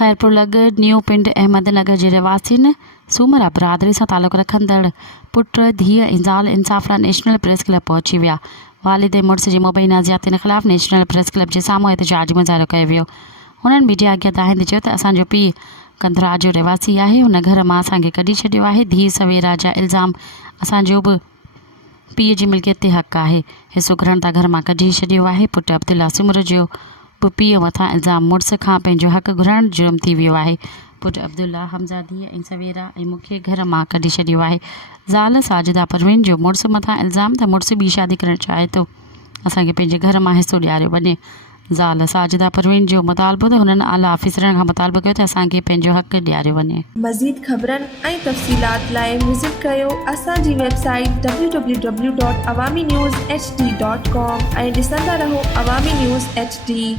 खैरपुर लॻ न्यू पिंड अहमदनगर जे रहिवासियुनि सूमर बिरादरी सां तालुक़ रखंदड़ पुट धीअ ऐं ज़ाल इंसाफ़ लाइ नेशनल प्रेस क्लब पहुची विया। वालिद ऐं मुड़ुस जी मुबैना ज़्यादतियुनि ख़िलाफ़ नेशनल प्रेस क्लब जे साम्हूं एहतिजाज मुज़ाहिरो कयो वियो। हुननि मीडिया अॻियां दाहिंदे चयो त असांजो पीउ कंधराज जो रहिवासी आहे, हुन घर मां असांखे कढी छॾियो आहे। धीअ सवेरा जा इल्ज़ाम असांजो बि पीउ जी मिल्कियत ते हक़ आहे, हिसो ग्रहण तां घर मां कढी छॾियो आहे। पुट अब्दुल्ला सूमर जो बि पीउ मथां इल्ज़ाम मुड़ुस खां पंहिंजो हक़ घुरण जुर्म थी वियो आहे। पुट अब्दुल्ला हमज़ा धीअ ऐं सवेरा ऐं मूंखे घर मां कढी छॾियो आहे। ज़ाल साजिदा परवीन जो मुड़ुस मथां इल्ज़ाम त मुड़ुस ॿी शादी करणु चाहे थो, असांखे पंहिंजे घर मां हिसो ॾियारियो वञे। ज़ाल साजिदा परवीन जो मुतालबो त हुननि आला ऑफिसरनि खां मुतालबो कयो त असांखे पंहिंजो हक़ ॾियारियो वञे। मज़ीद ख़बरनि ऐं तफ़सीलात लाइ विज़िट कयो असांजी वेबसाइट www.awamiNewsHD.com ऐं ॾिसंदा रहो अवामी न्यूज़ HD।